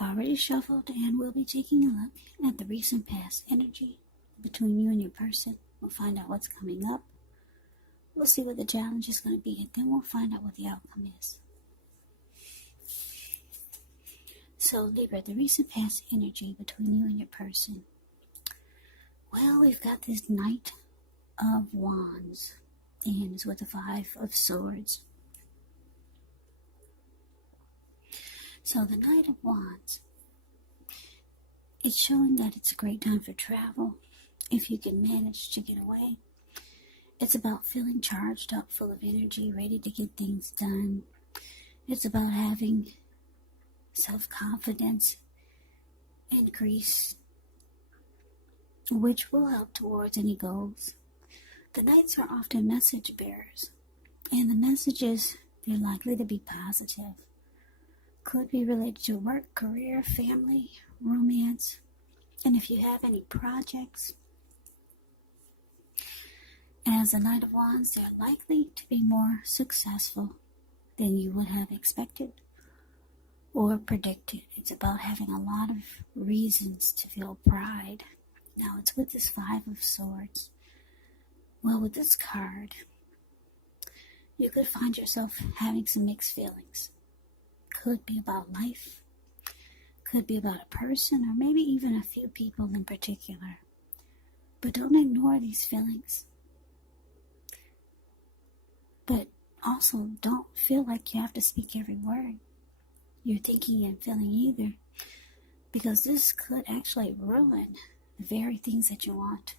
I've already shuffled and we'll be taking a look at the recent past energy between you and your person. We'll find out what's coming up. We'll see what the challenge is going to be, and then we'll find out what the outcome is. So, Libra, the recent past energy between you and your person. Well, we've got this Knight of Wands, and it's with the Five of Swords. So, the Knight of Wands, it's showing that it's a great time for travel, if you can manage to get away. It's about feeling charged up, full of energy, ready to get things done. It's about having self-confidence increase, which will help towards any goals. The Knights are often message bearers, and the messages, they're likely to be positive. Could be related to work, career, family, romance, and if you have any projects. As the Knight of Wands, they're likely to be more successful than you would have expected or predicted. It's about having a lot of reasons to feel pride. Now, it's with this Five of Swords. Well, with this card, you could find yourself having some mixed feelings. Could be about life, could be about a person, or maybe even a few people in particular. But don't ignore these feelings. But also don't feel like you have to speak every word you're thinking and feeling either, because this could actually ruin the very things that you want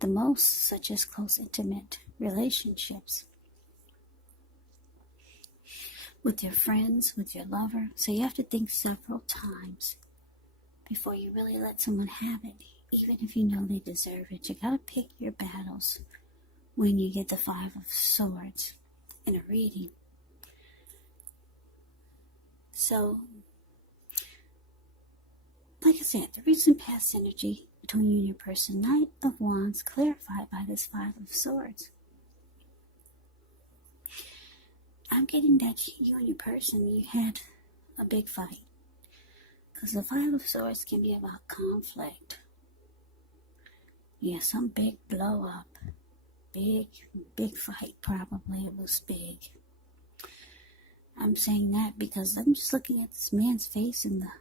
the most, such as close, intimate relationships with your friends, with your lover. So you have to think several times before you really let someone have it, even if you know they deserve it. You gotta pick your battles when you get the Five of Swords in a reading. So, like I said, the recent past energy between you and your person, Knight of Wands, clarified by this Five of Swords. I'm getting that you and your person, you had a big fight. Because the Five of Swords can be about conflict. Yeah, some big blow up. Big fight, probably. It was big. I'm saying that because I'm just looking at this man's face in the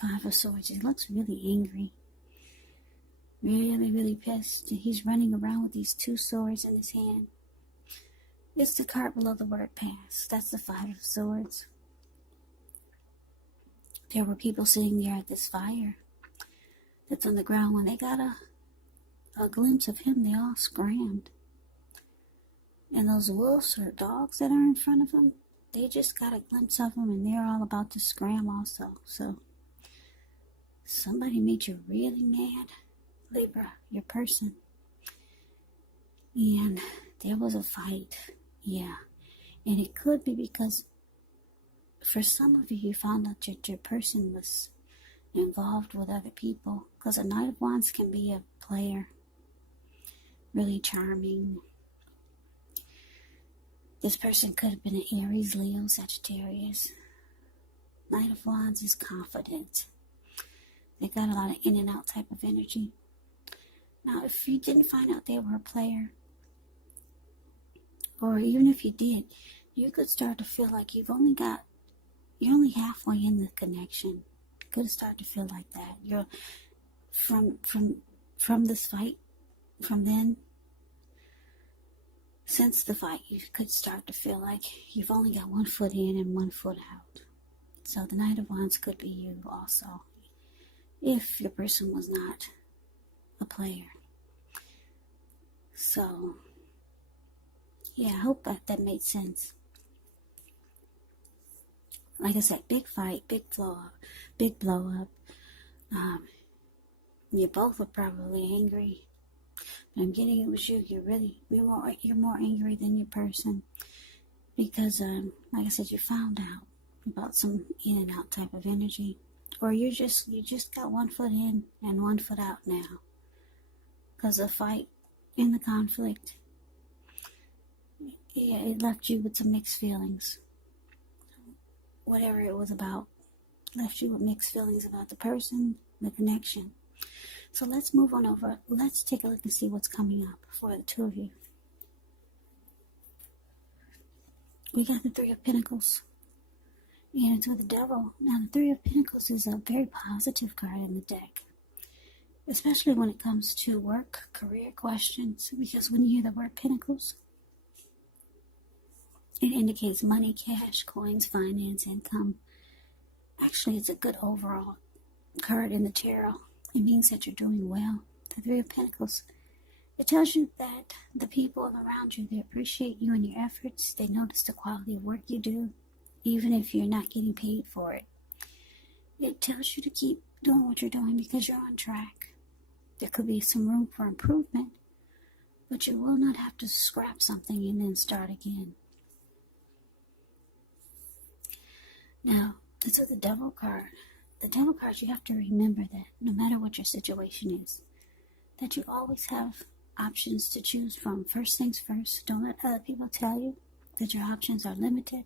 Five of Swords. He looks really angry. Really pissed. He's running around with these two swords in his hand. It's the card below the word past. That's the Five of Swords. There were people sitting there at this fire that's on the ground. When they got a glimpse of him, they all scrammed. And those wolves or dogs that are in front of them, they just got a glimpse of him and they're all about to scram also. So, somebody made you really mad, Libra, your person. And there was a fight, yeah. And it could be because for some of you, you found out that your person was involved with other people. Because a Knight of Wands can be a player. Really charming. This person could have been an Aries, Leo, Sagittarius. Knight of Wands is confident. They got a lot of in and out type of energy. Now, if you didn't find out they were a player, or even if you did, you could start to feel like you're only halfway in the connection. You could start to feel like that. You're from this fight, from then, since the fight, you could start to feel like you've only got 1 foot in and 1 foot out. So the Knight of Wands could be you also, if your person was not a player. So, yeah, I hope that made sense. Like I said, big fight, big blow up. You both were probably angry. I'm getting it was you. You're more angry than your person because, like I said, you found out about some in and out type of energy, or you just got 1 foot in and 1 foot out now because the fight and the conflict. Yeah, it left you with some mixed feelings. Whatever it was about, left you with mixed feelings about the person, the connection. So let's move on over. Let's take a look and see what's coming up for the two of you. We got the Three of Pentacles. And it's with the Devil. Now, the Three of Pentacles is a very positive card in the deck, especially when it comes to work, career questions, because when you hear the word Pentacles, it indicates money, cash, coins, finance, income. Actually, it's a good overall card in the tarot. It means that you're doing well. The Three of Pentacles, it tells you that the people around you, they appreciate you and your efforts. They notice the quality of work you do, even if you're not getting paid for it. It tells you to keep doing what you're doing because you're on track. There could be some room for improvement, but you will not have to scrap something and then start again. Now, it's with the Devil card. The Devil card, you have to remember that no matter what your situation is, that you always have options to choose from. First things first, don't let other people tell you that your options are limited.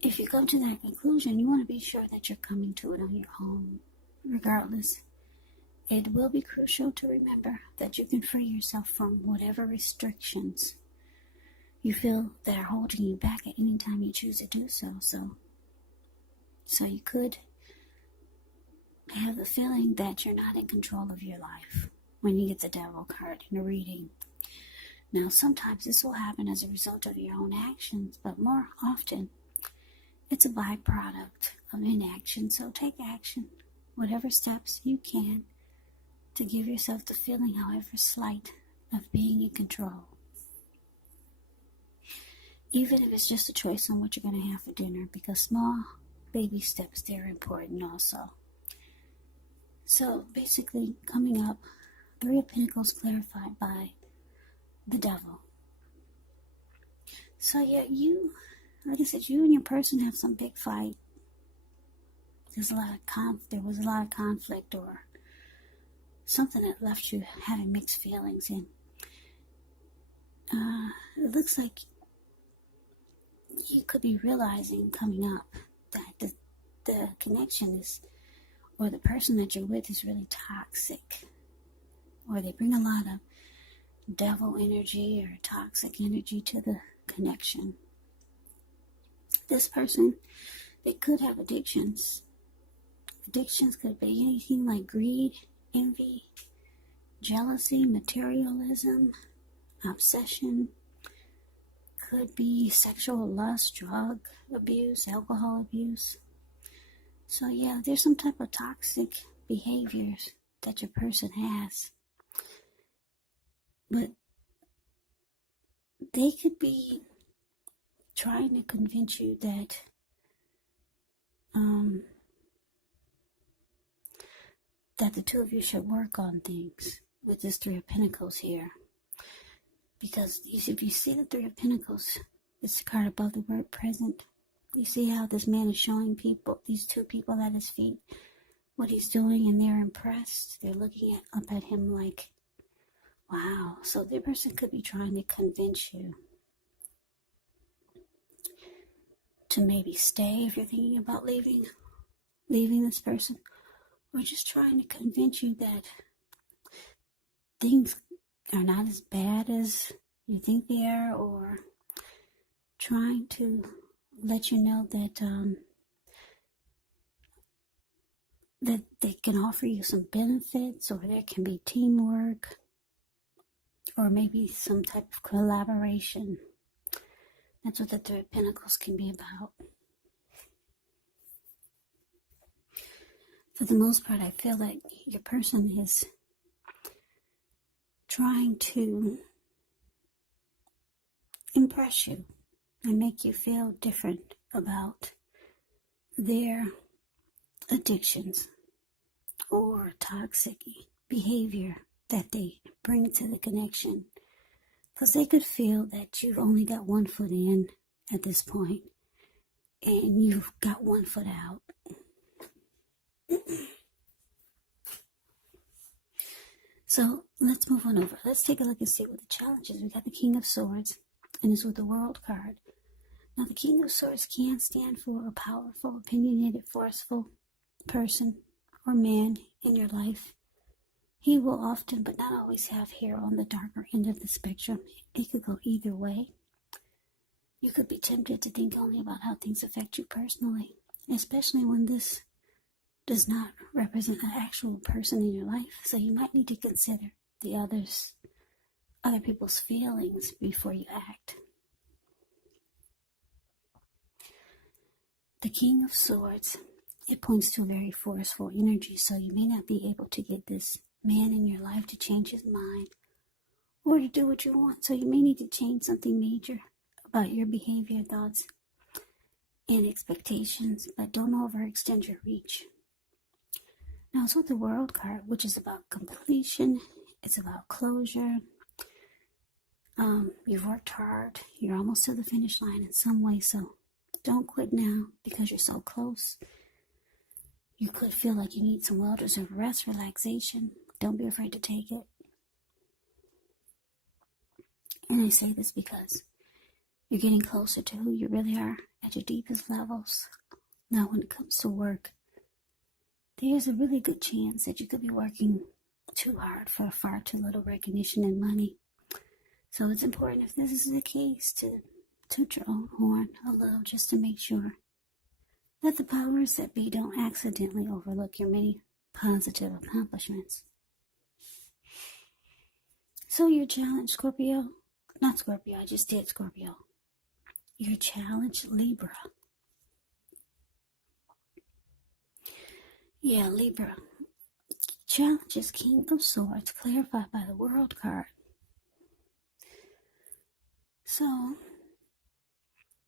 If you come to that conclusion, you want to be sure that you're coming to it on your own. Regardless, it will be crucial to remember that you can free yourself from whatever restrictions you feel that are holding you back at any time you choose to do so. So you could have the feeling that you're not in control of your life when you get the Devil card in a reading. Now, sometimes this will happen as a result of your own actions, but more often, it's a byproduct of inaction. So take action, whatever steps you can, to give yourself the feeling, however slight, of being in control. Even if it's just a choice on what you're going to have for dinner, because small baby steps, they're important also. So basically, coming up, Three of Pentacles clarified by the Devil. So yeah, like I said, you and your person have some big fight. There was a lot of conflict or something that left you having mixed feelings. And it looks like you could be realizing coming up that the connection is, or the person that you're with is really toxic, or they bring a lot of devil energy or toxic energy to the connection. This person, they could have addictions. Addictions could be anything like greed, envy, jealousy, materialism, obsession. Could be sexual lust, drug abuse, alcohol abuse. So yeah, there's some type of toxic behaviors that your person has. But they could be trying to convince you that that the two of you should work on things with this Three of Pentacles here. Because if you see the Three of Pentacles, it's the card above the word present. You see how this man is showing these two people at his feet, what he's doing, and they're impressed. They're looking up at him like, wow. So the person could be trying to convince you to maybe stay if you're thinking about leaving this person, or just trying to convince you that things are not as bad as you think they are, or trying to let you know that that they can offer you some benefits, or there can be teamwork, or maybe some type of collaboration. That's what the Three of Pentacles can be about. For the most part, I feel like your person is trying to impress you and make you feel different about their addictions or toxic behavior that they bring to the connection. Because they could feel that you've only got one foot in at this point, and you've got one foot out. So let's move on over. Let's take a look and see what the challenge is. We got the King of Swords, and it's with the World card. Now, the King of Swords can stand for a powerful, opinionated, forceful person or man in your life. He will often, but not always, have hair on the darker end of the spectrum. It could go either way. You could be tempted to think only about how things affect you personally, especially when this does not represent an actual person in your life. So you might need to consider the other people's feelings before you act. The King of Swords, it points to a very forceful energy, so you may not be able to get this man in your life to change his mind or to do what you want. So you may need to change something major about your behavior, thoughts, and expectations, but don't overextend your reach. Now, it's with the World card, which is about completion. It's about closure. You've worked hard. You're almost to the finish line in some way, so don't quit now because you're so close. You could feel like you need some well-deserved rest, relaxation. Don't be afraid to take it. And I say this because you're getting closer to who you really are at your deepest levels. Now, when it comes to work, there's a really good chance that you could be working too hard for far too little recognition and money. So it's important, if this is the case, to toot your own horn a little, just to make sure that the powers that be don't accidentally overlook your many positive accomplishments. So your challenge, Scorpio, not Scorpio, I just did Scorpio. Your challenge, Libra. Yeah, Libra. Challenge is King of Swords, clarified by the World card. So,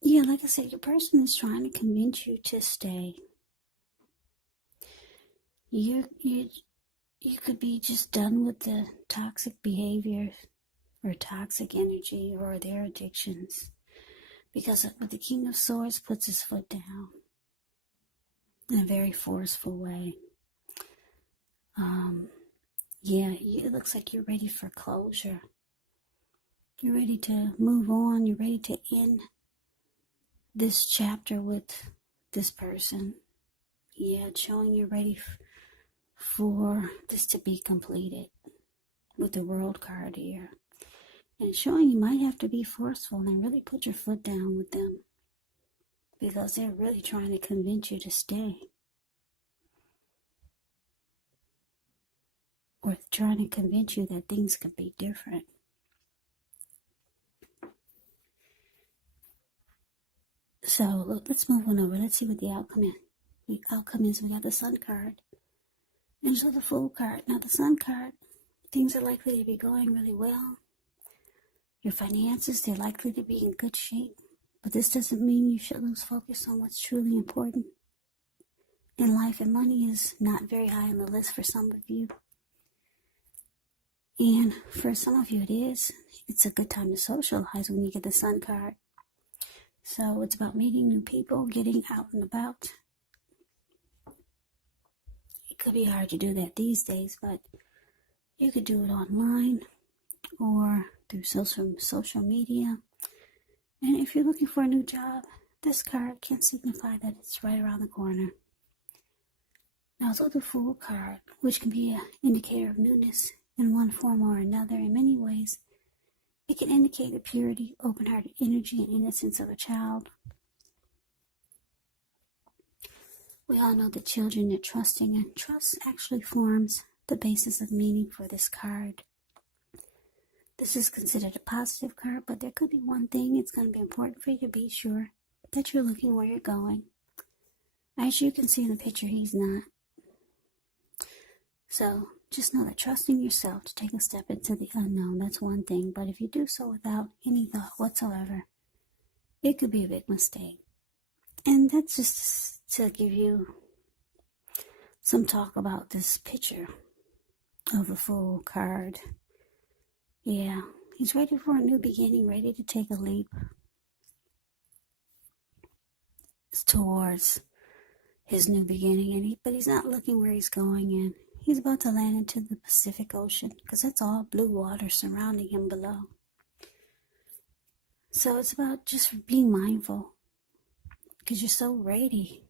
yeah, like I said, your person is trying to convince you to stay. You could be just done with the toxic behavior or toxic energy or their addictions, because the King of Swords puts his foot down in a very forceful way. It looks like you're ready for closure. You're ready to move on. You're ready to end this chapter with this person. Yeah, it's showing you're ready for this to be completed with the World card here. And it's showing you might have to be forceful and really put your foot down with them, because they're really trying to convince you to stay. Or trying to convince you that things could be different. So let's move on over. Let's see what the outcome is. The outcome is we got the Sun card. And so the Fool card. Now the Sun card, things are likely to be going really well. Your finances, they're likely to be in good shape. But this doesn't mean you should lose focus on what's truly important in life. And money is not very high on the list for some of you. And for some of you it is. It's a good time to socialize when you get the Sun card. So it's about meeting new people, getting out and about. It could be hard to do that these days, but you could do it online or through social media. And if you're looking for a new job, this card can signify that it's right around the corner. Now, it's the Fool card, which can be an indicator of newness in one form or another. In many ways, it can indicate the purity, open-hearted energy, and innocence of a child. We all know that children are trusting, and trust actually forms the basis of meaning for this card. This is considered a positive card, but there could be one thing. It's going to be important for you to be sure that you're looking where you're going. As you can see in the picture, he's not. So just know that trusting yourself to take a step into the unknown, that's one thing. But if you do so without any thought whatsoever, it could be a big mistake. And that's just to give you some talk about this picture of the Fool card. Yeah, he's ready for a new beginning, ready to take a leap towards his new beginning. But he's not looking where he's going in. He's about to land into the Pacific Ocean, because that's all blue water surrounding him below. So it's about just being mindful because you're so ready,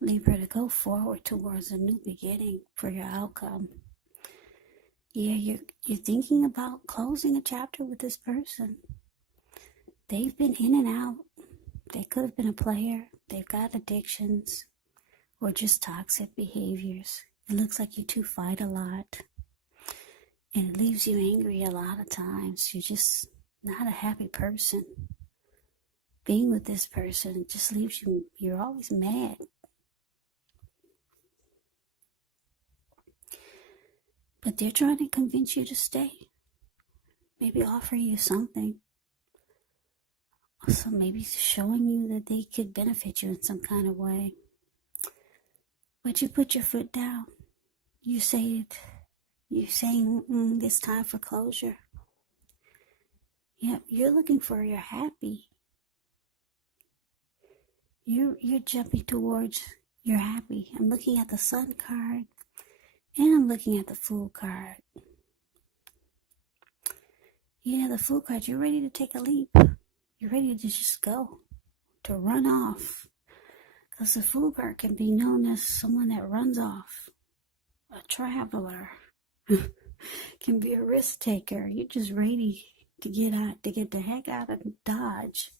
Libra, to go forward towards a new beginning for your outcome. Yeah, you're thinking about closing a chapter with this person. They've been in and out. They could have been a player. They've got addictions or just toxic behaviors. It looks like you two fight a lot. And it leaves you angry a lot of times. You're just not a happy person. Being with this person just leaves you, you're always mad. But they're trying to convince you to stay. Maybe offer you something. So maybe showing you that they could benefit you in some kind of way. But you put your foot down. You say it. You're saying it's time for closure. Yep, you're looking for your happy. You're jumping towards your happy. I'm looking at the Sun card. And I'm looking at the Fool card. Yeah, the Fool card, you're ready to take a leap. You're ready to just go. To run off. Because the Fool card can be known as someone that runs off. A traveler. Can be a risk taker. You're just ready to get the heck out of Dodge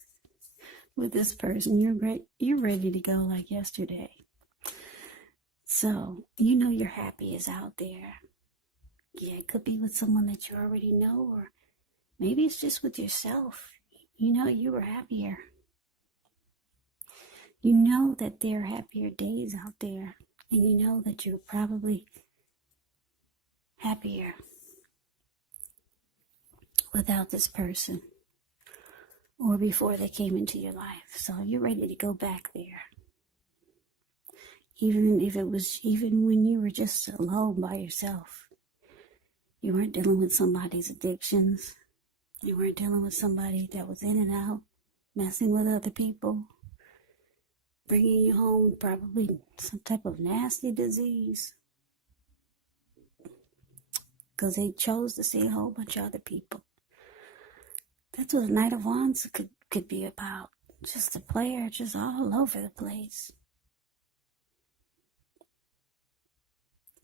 with this person. You're ready to go like yesterday. So, you know your happy is out there. Yeah, it could be with someone that you already know, or maybe it's just with yourself. You know you were happier. You know that there are happier days out there, and you know that you're probably happier without this person or before they came into your life. So you're ready to go back there. Even when you were just alone by yourself. You weren't dealing with somebody's addictions. You weren't dealing with somebody that was in and out, messing with other people, bringing you home probably some type of nasty disease. Because they chose to see a whole bunch of other people. That's what the Knight of Wands could be about. Just a player, just all over the place.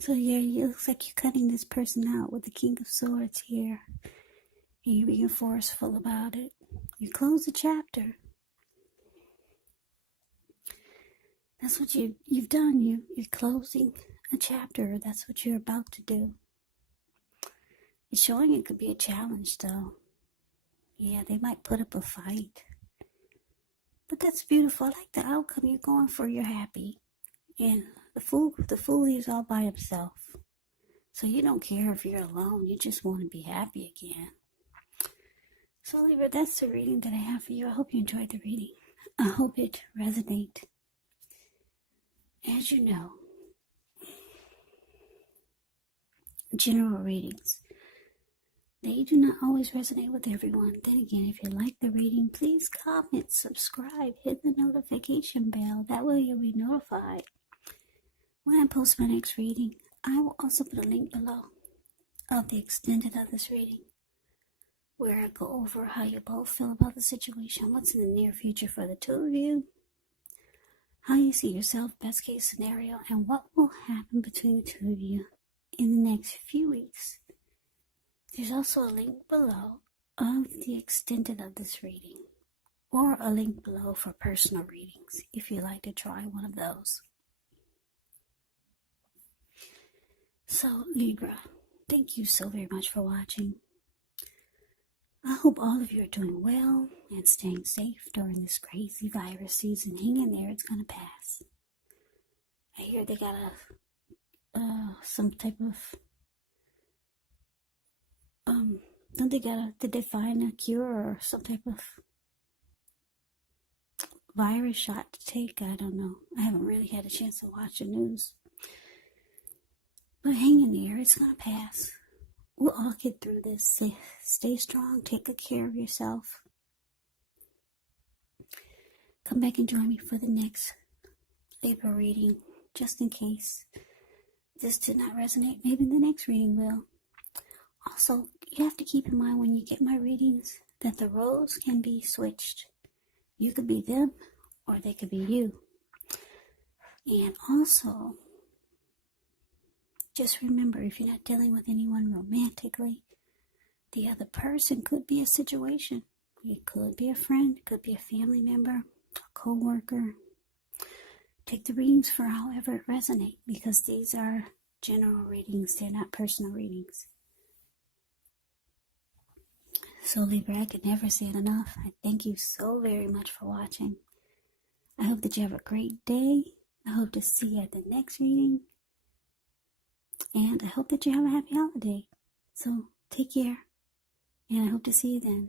So yeah, it looks like you're cutting this person out with the King of Swords here. And you're being forceful about it. You close the chapter. That's what you've done. You're closing a chapter. That's what you're about to do. It's showing it could be a challenge, though. Yeah, they might put up a fight. But that's beautiful. I like the outcome you're going for. You're happy. And the fool leaves all by himself. So you don't care if you're alone. You just want to be happy again. So Libra, that's the reading that I have for you. I hope you enjoyed the reading. I hope it resonates. As you know, general readings, they do not always resonate with everyone. Then again, if you like the reading, please comment, subscribe, hit the notification bell. That way you'll be notified when I post my next reading. I will also put a link below of the extended of this reading, where I go over how you both feel about the situation, what's in the near future for the two of you, how you see yourself, best case scenario, and what will happen between the two of you in the next few weeks. There's also a link below of the extended of this reading, or a link below for personal readings if you'd like to try one of those. So Libra, thank you so very much for watching. I hope all of you are doing well and staying safe during this crazy virus season. Hang in there, it's going to pass. I hear they got some type of, did they find a cure or some type of virus shot to take? I don't know. I haven't really had a chance to watch the news. But hang in there, it's going to pass. We'll all get through this. Stay strong. Take good care of yourself. Come back and join me for the next Libra reading. Just in case this did not resonate, maybe the next reading will. Also, you have to keep in mind when you get my readings that the roles can be switched. You could be them or they could be you. And also, just remember, if you're not dealing with anyone romantically, the other person could be a situation. It could be a friend, it could be a family member, a co-worker. Take the readings for however it resonates, because these are general readings, they're not personal readings. So Libra, I could never say it enough. I thank you so very much for watching. I hope that you have a great day. I hope to see you at the next reading. And I hope that you have a happy holiday. So take care. And I hope to see you then.